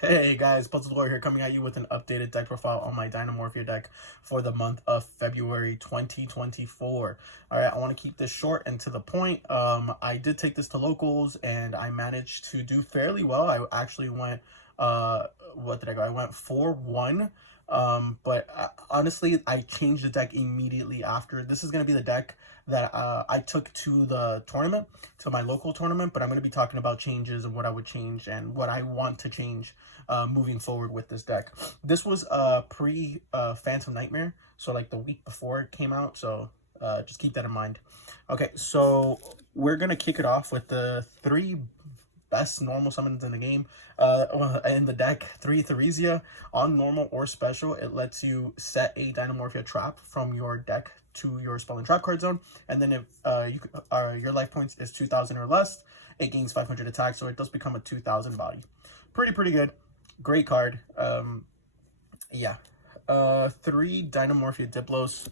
Hey guys, Puzzle Lord here coming at you with an updated deck profile on my Dinomorphia deck for the month of February 2024. Alright, I want to keep this short and to the point. I did take this to locals and I managed to do fairly well. I actually went, what did I go? I went 4-1. But honestly, I changed the deck immediately after. This is going to be the deck that I took to the tournament, to my local tournament, but I'm going to be talking about changes and what I would change and what I want to change moving forward with this deck. This was pre Phantom Nightmare, so like the week before it came out, so just keep that in mind. Okay, so we're going to kick it off with the three best normal summons in the game. In the deck, 3 Theresia. On normal or special, it lets you set a Dinomorphia trap from your deck to your spell and trap card zone, and then if your life points is 2,000 or less, it gains 500 attack, so it does become a 2,000 body. Pretty good. Great card. Yeah. 3 Dinomorphia Diplos.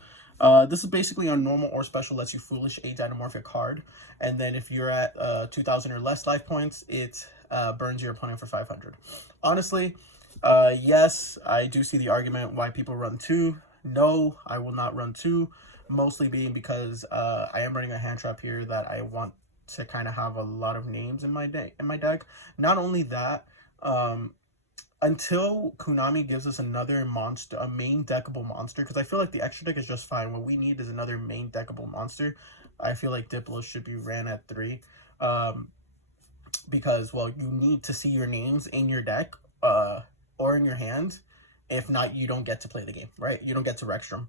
This is basically on normal or special, lets you foolish a Dinomorphia card, and then if you're at 2,000 or less life points, it burns your opponent for 500. Honestly, yes, I do see the argument why people run 2. No, I will not run 2, mostly being because I am running a hand trap here that I want to kind of have a lot of names in my deck. Not only that, until Konami gives us another monster, a main deckable monster, because I feel like the extra deck is just fine. What we need is another main deckable monster. I feel like Diplo should be ran at 3, because, well, you need to see your names in your deck or in your hand. If not, you don't get to play the game, right? You don't get to Rexstrom.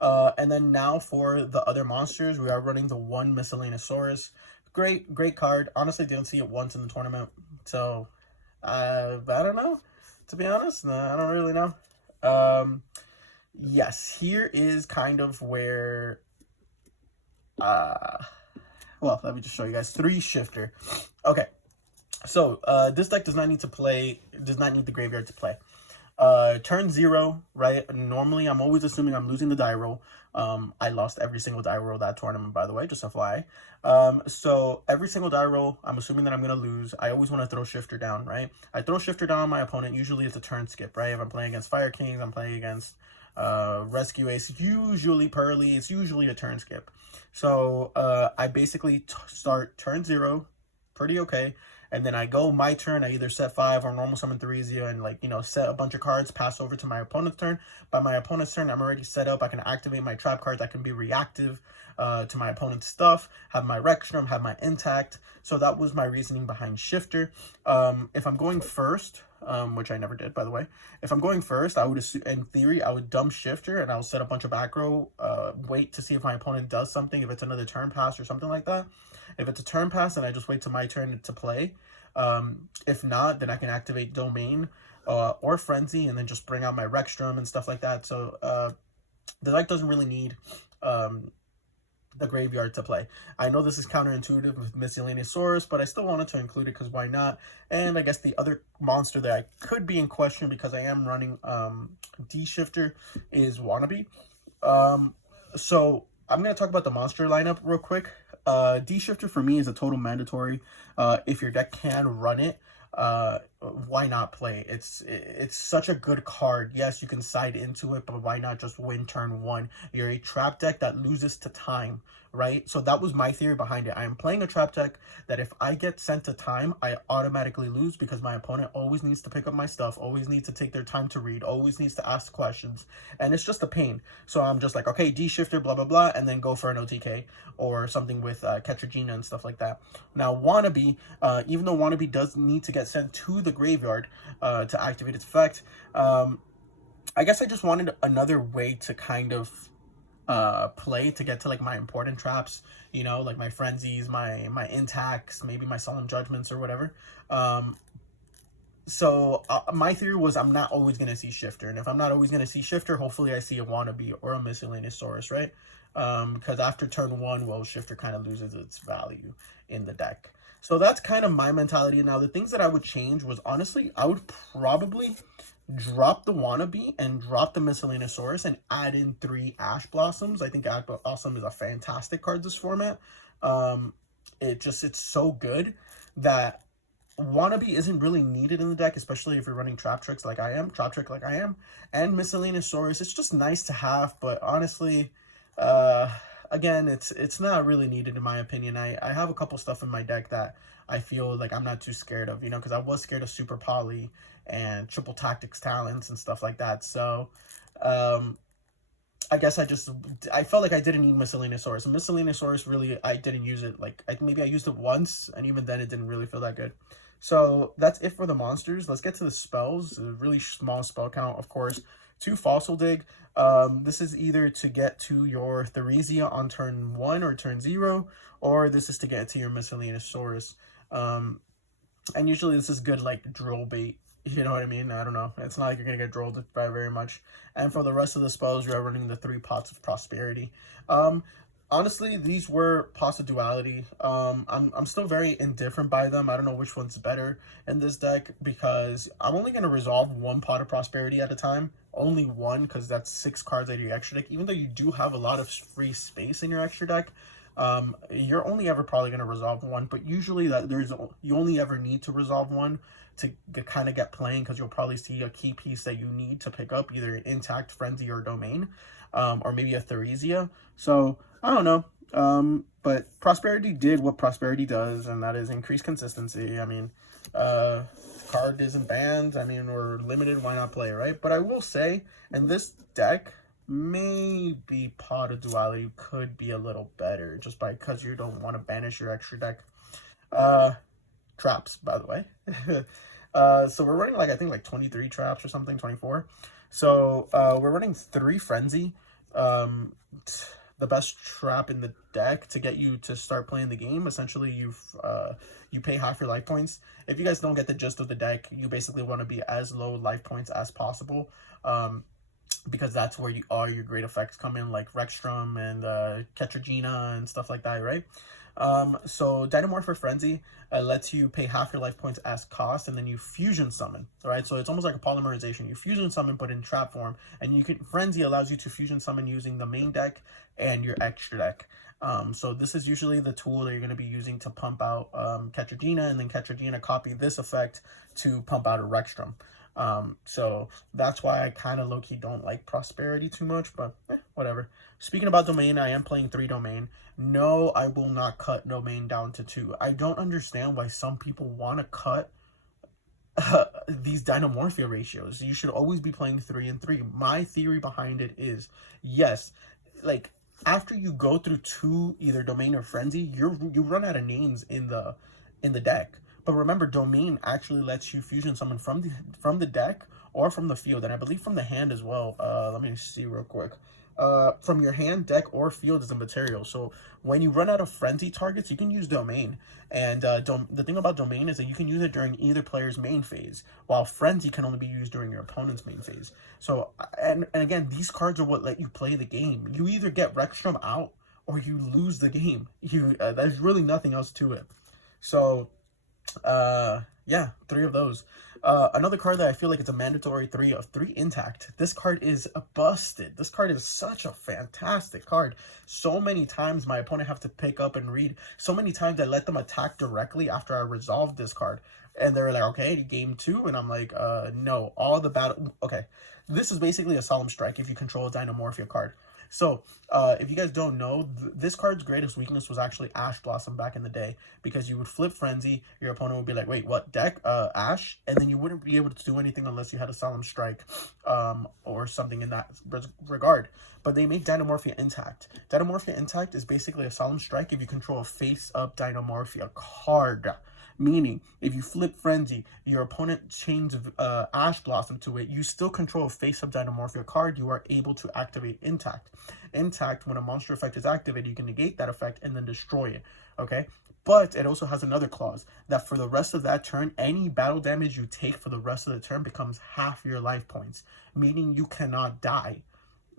And then now for the other monsters, we are running the 1 Miscellaneousaurus. Great card. Honestly, didn't see it once in the tournament, so I don't know. To be honest, no, I don't really know. Yes, here is kind of where, well, let me just show you guys. 3 Shifter. Okay, so this deck does not need the graveyard to play. Turn 0, right? Normally, I'm always assuming I'm losing the die roll. I lost every single die roll that tournament, by the way, just FYI. So every single die roll, I'm assuming that I'm going to lose. I always want to throw Shifter down, right? I throw Shifter down on my opponent. Usually it's a turn skip, right? If I'm playing against Fire Kings, I'm playing against Rescue Ace, usually Pearly, it's usually a turn skip. So I basically start turn 0, pretty okay. And then I go my turn, I either set 5 or normal summon Theresia and, like, you know, set a bunch of cards, pass over to my opponent's turn. By my opponent's turn, I'm already set up. I can activate my trap cards. I can be reactive to my opponent's stuff, have my Rexstrom, have my Intact. So that was my reasoning behind Shifter. If I'm going first, which I never did, by the way. If I'm going first, I would assume, in theory, I would dump Shifter and I'll set a bunch of aggro, wait to see if my opponent does something, if it's another turn pass or something like that. If it's a turn pass, then I just wait till my turn to play. If not, then I can activate Domain or Frenzy and then just bring out my Rexstrom and stuff like that. So the deck doesn't really need the graveyard to play. I know this is counterintuitive with Miscellaneousaurus, but I still wanted to include it because why not? And I guess the other monster that I could be in question because I am running D-Shifter is Wannabe. So I'm going to talk about the monster lineup real quick. D-Shifter for me is a total mandatory. If your deck can run it, why not play? It's such a good card. Yes, you can side into it, but why not just win turn 1? You're a trap deck that loses to time, right? So that was my theory behind it. I am playing a trap deck that if I get sent to time, I automatically lose because my opponent always needs to pick up my stuff, always needs to take their time to read, always needs to ask questions, and it's just a pain. So I'm just like, okay, D-Shifter, blah, blah, blah, and then go for an OTK or something with Ketragina and stuff like that. Now, Wannabe, even though Wannabe does need to get sent to the graveyard to activate its effect, I guess I just wanted another way to kind of play to get to, like, my important traps, you know, like my Frenzies, my Intacts, maybe my Solemn Judgments or whatever. So my theory was I'm not always going to see Shifter, and if I'm not always going to see Shifter, hopefully I see a Wannabe or a Miscellaneousaurus, right? Because after turn 1, well, Shifter kind of loses its value in the deck. So that's kind of my mentality. Now, the things that I would change was, honestly, I would probably drop the Wannabe and drop the Miscellaneousaurus and add in 3 Ash Blossoms. I think Ash Blossom is a fantastic card this format. It's so good that Wannabe isn't really needed in the deck, especially if you're running Trap Trick like I am, and Miscellaneous Saurus. It's just nice to have, but honestly, again, it's not really needed in my opinion. I have a couple stuff in my deck that I feel like I'm not too scared of, you know, because I was scared of Super Poly and Triple Tactics Talents and stuff like that. So, I guess I felt like I didn't need Miscellaneous Saurus. Miscellaneous Saurus, really, I didn't use it. Like, maybe I used it once, and even then it didn't really feel that good. So that's it for the monsters. Let's get to the spells. A really small spell count, of course. 2 Fossil Dig. This is either to get to your Theresia on turn 1 or turn 0, or this is to get to your Miscellaneous Saurus. And usually this is good, like, drill bait. You know what I mean? I don't know. It's not like you're going to get drilled by very much. And for the rest of the spells, you're running the 3 Pots of Prosperity. Honestly, these were Pots of Duality. I'm still very indifferent by them. I don't know which one's better in this deck because I'm only going to resolve 1 Pot of Prosperity at a time. Only 1, because that's 6 cards out of your extra deck. Even though you do have a lot of free space in your extra deck, you're only ever probably going to resolve 1. But usually you only ever need to resolve 1 to kind of get playing, because you'll probably see a key piece that you need to pick up, either Intact, Frenzy, or Domain, or maybe a Theresia. So I don't know, but Prosperity did what Prosperity does, and that is increase consistency. I mean, card isn't banned. I mean, we're limited, why not play, right? But I will say, in this deck, maybe Pot of Duality could be a little better, just because you don't want to banish your extra deck. Traps, by the way. So we're running, like, I think, like 23 traps or something, 24. So we're running 3 Frenzy. The best trap in the deck to get you to start playing the game. Essentially, you pay half your life points. If you guys don't get the gist of the deck, you basically want to be as low life points as possible, because that's where all your great effects come in, like Rexstrom and Ketragina and stuff like that, right? So Dinomorphia Frenzy lets you pay half your life points as cost, and then you fusion summon, right? So it's almost like a polymerization. You fusion summon, but in trap form, and Frenzy allows you to fusion summon using the main deck and your extra deck. So this is usually the tool that you're going to be using to pump out Ketragina, and then Ketragina copy this effect to pump out a Rexstrom. So that's why I kind of low-key don't like Prosperity too much, but whatever. Speaking about Domain, I am playing 3 Domain. No, I will not cut Domain down to 2. I don't understand why some people want to cut these Dinomorphia ratios. You should always be playing 3 and 3. My theory behind it is, yes, like, after you go through 2, either Domain or Frenzy, you run out of names in the deck. But remember, Domain actually lets you fusion summon from the deck or from the field, and I believe from the hand as well. Let me see real quick. From your hand, deck, or field is a material. So when you run out of Frenzy targets, you can use Domain. And the thing about Domain is that you can use it during either player's main phase, while Frenzy can only be used during your opponent's main phase. So, and again, these cards are what let you play the game. You either get Rexstrom out or you lose the game. There's really nothing else to it. So, yeah, 3 of those. Another card that I feel like it's a mandatory 3 of 3 Intact. This card is busted. This card is such a fantastic card. So many times my opponent have to pick up and read. So many times I let them attack directly after I resolved this card. And they're like, okay, game 2. And I'm like, no, all the battle. Okay, this is basically a Solemn Strike if you control a Dinomorphia card. So, if you guys don't know, this card's greatest weakness was actually Ash Blossom back in the day, because you would flip Frenzy, your opponent would be like, wait, what deck? Ash? And then you wouldn't be able to do anything unless you had a Solemn Strike, or something in that regard. But they made Dinomorphia Intact. Dinomorphia Intact is basically a Solemn Strike if you control a face-up Dinomorphia card. Meaning, if you flip Frenzy, your opponent chains Ash Blossom to it, you still control a face-up Dinomorphia card, you are able to activate Intact. Intact, when a monster effect is activated, you can negate that effect and then destroy it, okay? But it also has another clause, that for the rest of that turn, any battle damage you take for the rest of the turn becomes half your life points, meaning you cannot die.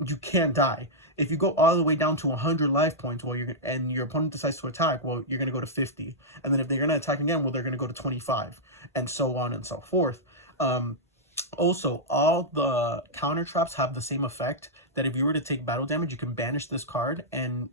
You can't die. If you go all the way down to 100 life points, and your opponent decides to attack, well, you're going to go to 50. And then if they're going to attack again, well, they're going to go to 25, and so on and so forth. Also, all the counter traps have the same effect, that if you were to take battle damage, you can banish this card, and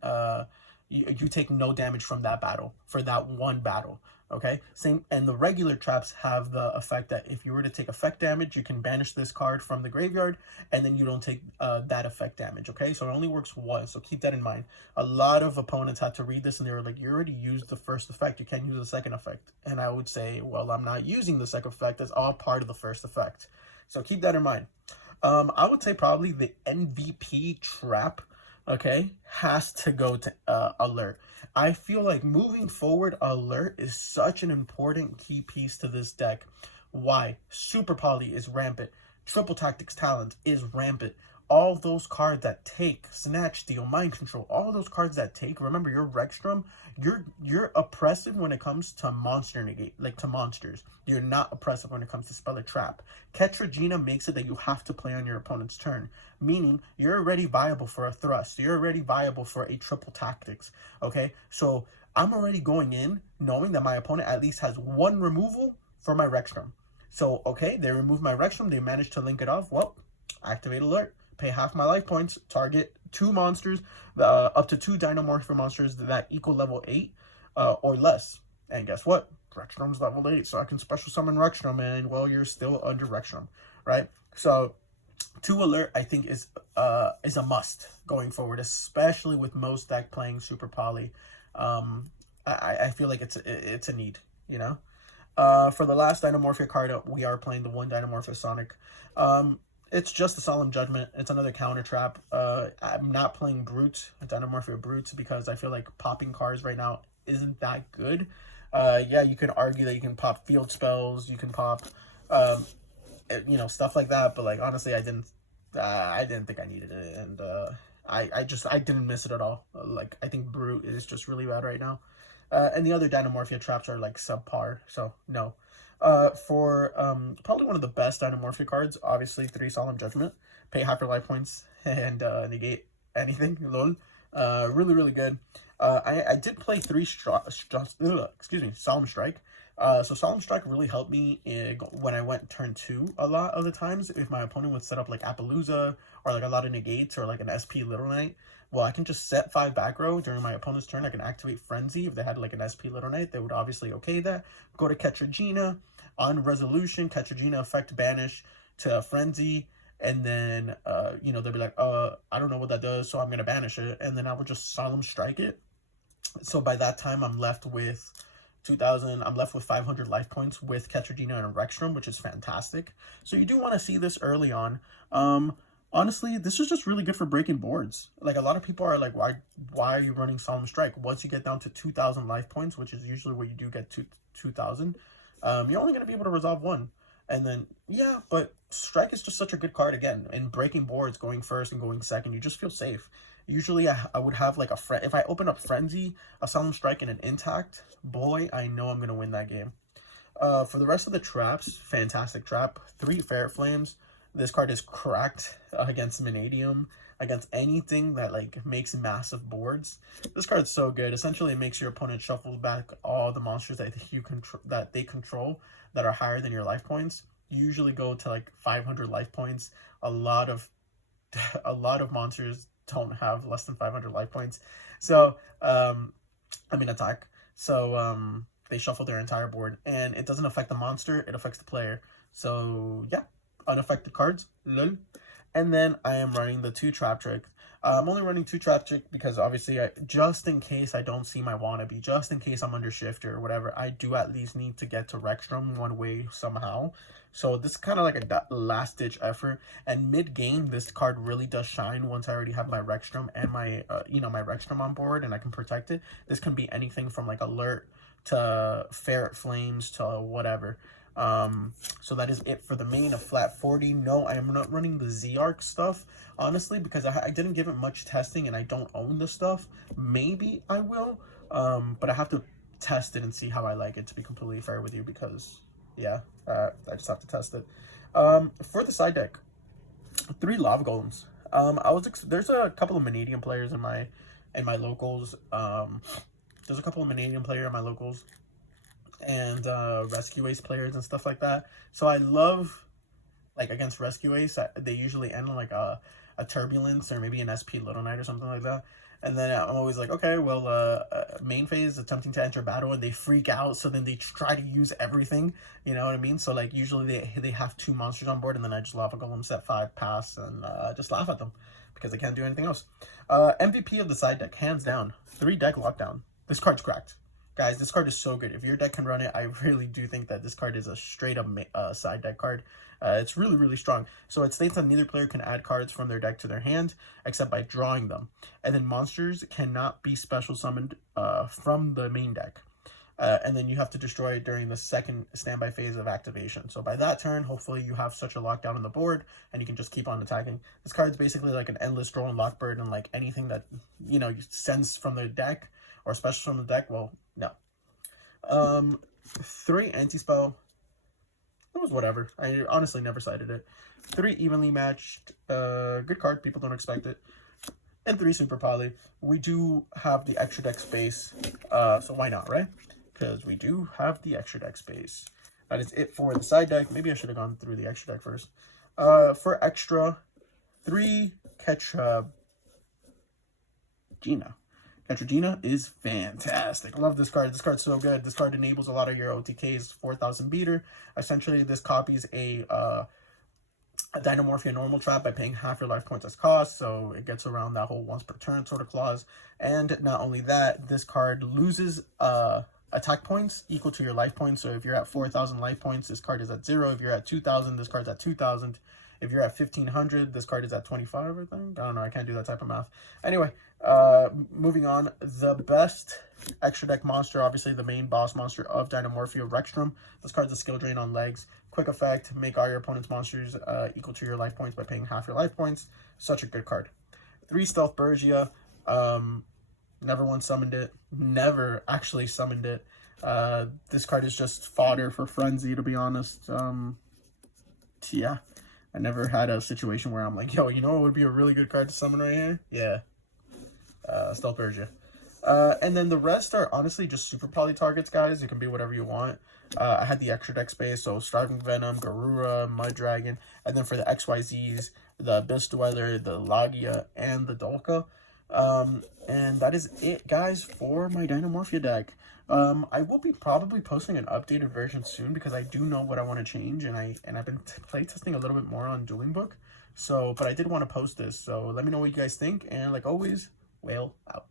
you take no damage from that battle, for that one battle. Okay, same, and the regular traps have the effect that if you were to take effect damage, you can banish this card from the graveyard, and then you don't take that effect damage. Okay, so it only works once, so keep that in mind. A lot of opponents had to read this and they were like, you already used the first effect, you can't use the second effect. And I would say, well, I'm not using the second effect, it's all part of the first effect. So keep that in mind. I would say probably the MVP trap, okay, has to go to Alert. I feel like moving forward, Alert is such an important key piece to this deck. Why? Super Poly is rampant. Triple Tactics Talent is rampant. All those cards that take Snatch, Steal, Mind Control, all those cards that take, remember your Rexstrom, you're oppressive when it comes to monster negate, like to monsters. You're not oppressive when it comes to spell or trap. Catch Regina makes it that you have to play on your opponent's turn, meaning you're already viable for a thrust. You're already viable for a triple tactics. Okay, so I'm already going in knowing that my opponent at least has one removal for my Rexstrom. So okay, they remove my Rexstrom, they managed to link it off. Well, activate Alert. Pay half my life points, target 2 monsters, up to 2 Dinomorphia monsters that equal level 8 or less. And guess what? Rexstrom's level 8, so I can special summon Rexstrom, and well, you're still under Rexstrom, right? So 2 Alert, I think, is a must going forward, especially with most deck playing Super Poly. I feel like it's a need, you know? For the last Dinomorphia card up, we are playing the 1 Dinomorphia Sonic. It's just a Solemn Judgment. It's another counter trap. I'm not playing Brute, Dinomorphia Brutes, because I feel like popping cards right now isn't that good. Yeah, you can argue that you can pop field spells, you can pop, you know, stuff like that. But like honestly, I didn't think I needed it, and I didn't miss it at all. Like I think Brute is just really bad right now, and the other Dinomorphia traps are like subpar. So no. For probably one of the best Dinomorphia cards, obviously 3 Solemn Judgment, pay half your life points and negate anything. Lol. Really, really good. I did play 3 Solemn Strike. So Solemn Strike really helped me when I went turn 2 a lot of the times. If my opponent would set up like Appaloosa or like a lot of negates or like an SP Little Knight, well, I can just set 5 back row during my opponent's turn. I can activate Frenzy. If they had like an SP Little Knight, they would obviously okay that. Go to Catch Regina. On resolution, Catch Regina effect banish to Frenzy. And then, you know, they'll be like, I don't know what that does, so I'm going to banish it. And then I will just Solemn Strike it. So by that time, I'm left with 2,000. I'm left with 500 life points with Catch Regina and Rexstrom, which is fantastic. So you do want to see this early on. Honestly, this is just really good for breaking boards. Like a lot of people are like, why are you running Solemn Strike? Once you get down to 2,000 life points, which is usually what you do get to 2,000, you're only going to be able to resolve 1. And then, yeah, but Strike is just such a good card again. In breaking boards, going first and going second, you just feel safe. Usually I would have like if I open up Frenzy, a Solemn Strike, and an Intact, boy, I know I'm going to win that game. For the rest of the traps, fantastic trap. 3 Ferret Flames. This card is cracked against Vanadium, against anything that like makes massive boards. This card's so good. Essentially, it makes your opponent shuffle back all the monsters that they control that are higher than your life points. You usually go to like 500 life points. A lot of monsters don't have less than 500 life points. So attack. So they shuffle their entire board, and it doesn't affect the monster. It affects the player. So yeah. Unaffected cards, lol. And then I am running the 2 Trap Trick. I'm only running 2 Trap Trick because obviously, just in case I don't see my wannabe, just in case I'm under Shifter or whatever, I do at least need to get to Rexstrom one way somehow. So this is kind of like a last-ditch effort. And mid-game, this card really does shine once I already have my Rexstrom and my, my Rexstrom on board and I can protect it. This can be anything from like Alert to Ferret Flames to whatever. So that is it for the main of flat 40. No, I am not running the Z-Arc stuff, honestly, because I didn't give it much testing and I don't own the stuff. Maybe I will, but I have to test it and see how I like it, to be completely fair with you, because, yeah, I just have to test it. For the side deck, 3 Lava Golems. There's a couple of Vanadium players in my locals. There's a couple of Vanadium players in my locals. And Rescue Ace players and stuff like that. So I love, like, against Rescue Ace, they usually end on like a Turbulence or maybe an SP Little Knight or something like that. And then I'm always like, okay, well, main phase attempting to enter battle, and they freak out, so then they try to use everything, you know what I mean? So like usually they have 2 monsters on board, and then I just lava golem set 5 pass and just laugh at them because they can't do anything else. MVP of the side deck, hands down, 3 deck lockdown. This card's cracked. Guys, this card is so good. If your deck can run it, I really do think that this card is a straight up side deck card. It's really, really strong. So it states that neither player can add cards from their deck to their hand except by drawing them. And then monsters cannot be special summoned from the main deck. And then you have to destroy it during the second standby phase of activation. So by that turn, hopefully you have such a lockdown on the board and you can just keep on attacking. This card's basically like an endless draw and lockbird, and like anything that, you know, sends from the deck or special from the deck, well, no. 3 anti-spell. It was whatever. I honestly never cited it. 3 evenly matched. Good card. People don't expect it. And 3 super poly. We do have the extra deck space. So why not, right? Because we do have the extra deck space. That is it for the side deck. Maybe I should have gone through the extra deck first. For extra, 3 Gina. Tetragina is fantastic. Love this card. This card's so good. This card enables a lot of your OTKs 4,000 beater. Essentially, this copies a Dinomorphia normal trap by paying half your life points as cost, so it gets around that whole once per turn sort of clause. And not only that, this card loses attack points equal to your life points. So if you're at 4,000 life points, this card is at 0. If you're at 2,000, this card's at 2,000. If you're at 1,500, this card is at 25, I think. I don't know. I can't do that type of math. Anyway, moving on. The best extra deck monster, obviously the main boss monster of Dinomorphia, Rextrum. This card's a skill drain on legs. Quick effect, make all your opponent's monsters equal to your life points by paying half your life points. Such a good card. 3 Stealth Bergia. Never once summoned it. Never actually summoned it. This card is just fodder for Frenzy, to be honest. Yeah. I never had a situation where I'm like, yo, you know what would be a really good card to summon right here? Yeah. Stealth Bergia. And then the rest are honestly just super poly targets, guys. It can be whatever you want. I had the extra deck space, so Starving Venom, Garura, Mud Dragon. And then for the XYZs, the Abyss Dweller, the Lagia, and the Dolka. And that is it, guys, for my Dinomorphia deck. I will be probably posting an updated version soon because I do know what I want to change, and I've been playtesting a little bit more on Dueling Book. So, but I did want to post this, so let me know what you guys think, and like always, whale out.